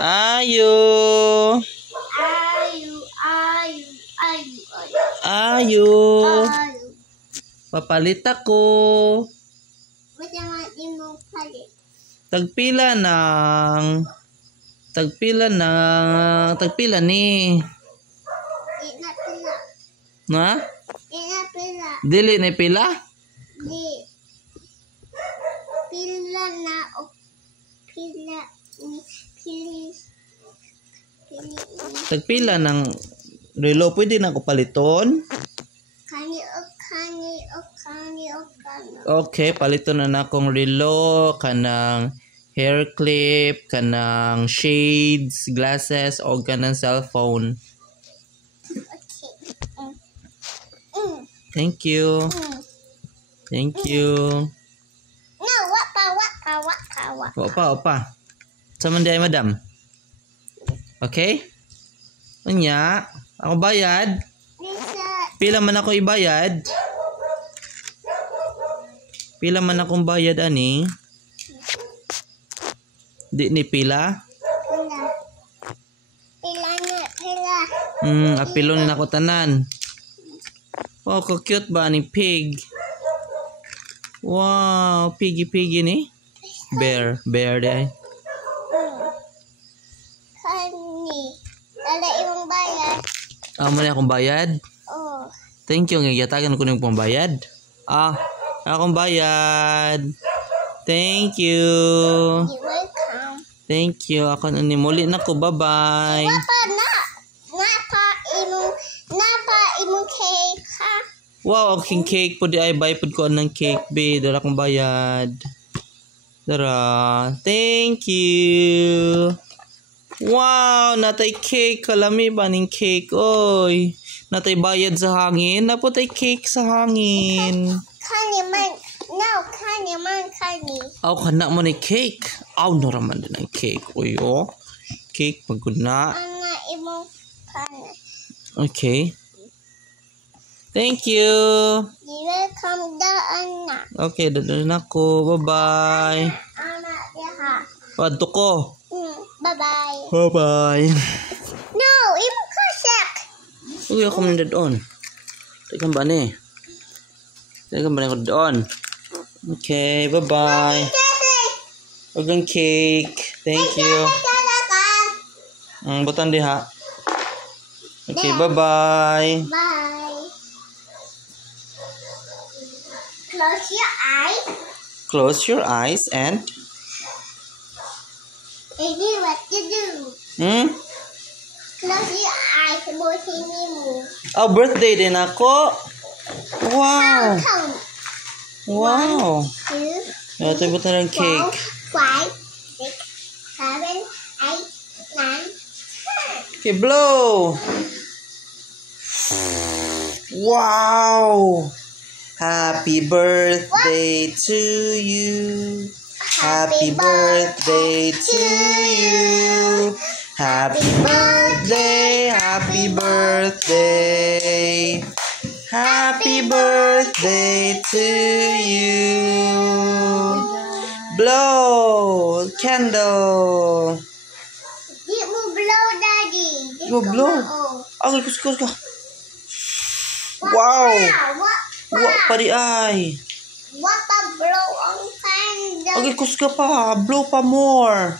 Ayo. Ayo. Papalit ako. Tagpila ni. Na? Dili ni pila? Di. Pila na o pila ni pilis. Tagpila ng relo pwede na ko paliton? Kani. Okay, paliton na akong relo, kanang hair clip, kanang shades, glasses, o kanang cellphone. Okay. Thank you. Thank you. No, Opa. Sama dia, madam. Okay? Anya, ako bayad. Pila man ako ibayad? Pila man akong bayad ani? Di ni pila? Pila. Apilon na ako tanan. Wow, cute ba ni pig? Wow, piggy ni? Bear day. Kani. Dala imong bayad. Mo na akong bayad? Oh. Thank you, ngayatagan ko ng pambayad. Akong bayad. Thank you. You're welcome. Thank you. Ako ni muli na ko. Bye-bye. Napa imong cake ha? Wow, aking cake po di ay buy po ko ng cake be. Dala kong bayad. Dara. Thank you. Wow, natay cake. Kalami ba ning cake? Oy. Natay bayad sa hangin. Naputay cake sa hangin. Kani man. No, kani man. Aw, kana mo ni cake. Aw, naraman din ang cake. Uy, oh. Cake, pagod na. Ana imong kani. Okay. Thank you. You're welcome daan na. Okay, dadalhin ako. Bye-bye. Ana diha. Wadto ko. Bye-bye. Bye-bye. No, imong kasak. Uy, ako man doon. Tekan ba ni? Tekan ba ni ako doon? Okay, bye-bye. Huwag cake. Thank you. Butan diha. Okay, bye-bye. Bye. Close your eyes. Close your eyes and... Baby, what you do? Close your eyes. Buti mo. Oh, birthday din ako. Wow. Count. Wow. 2, Ito yung butan ng 4, cake. 5, 6, 7, 8, 9, 10. Okay, blow. Wow. Happy birthday to you. Happy birthday to you. Happy birthday, happy birthday. Happy birthday to you. Blow candle. Di mo blow, Daddy. Di Mo ko blow? mao. Ay, kus ka. Wow. Wa pa di ay. What a blow ang candle. Okay, kus ka pa. Blow pa more.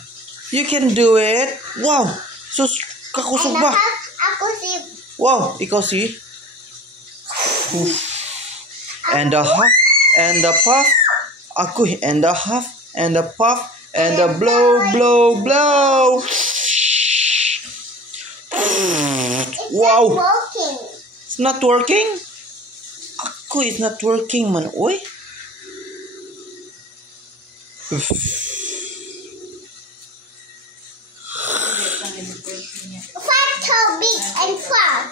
You can do it. Wow. Sus, kakusog ba? Ako si... Wow, ikaw si? And a half, and a puff. Ako, and a half, and a puff, and a blow. Wow. Walking. It's not working? Ako, it's not working man. Uy. Fat, tall, big, and flat.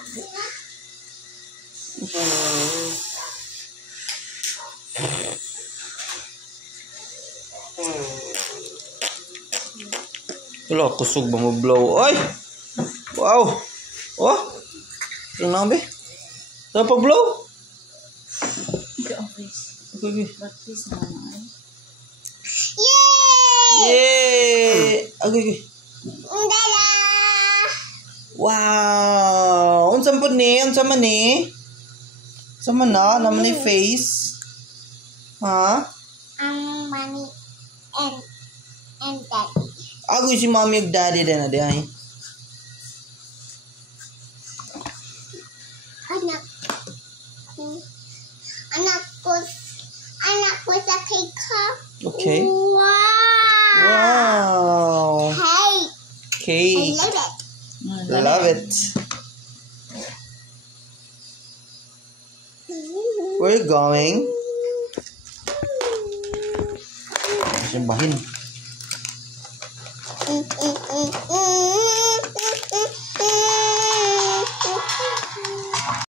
Wala, kusog ba mo blow? Ay! Wow! Oh! Ano na ba? Saan pa blow? Okay. Yay! Yay! Okay. Dada! Wow! Unsa man ni? Unsa man ni? Unsa man na? Naman ni face? Ha? Mommy and daddy. Ako si mommy ug daddy din na di ay. Anak. Anak ko sa cake ha. Okay. Wow! Wow! Hey! I Cake. love it. Love it. Where you going? Simbahin.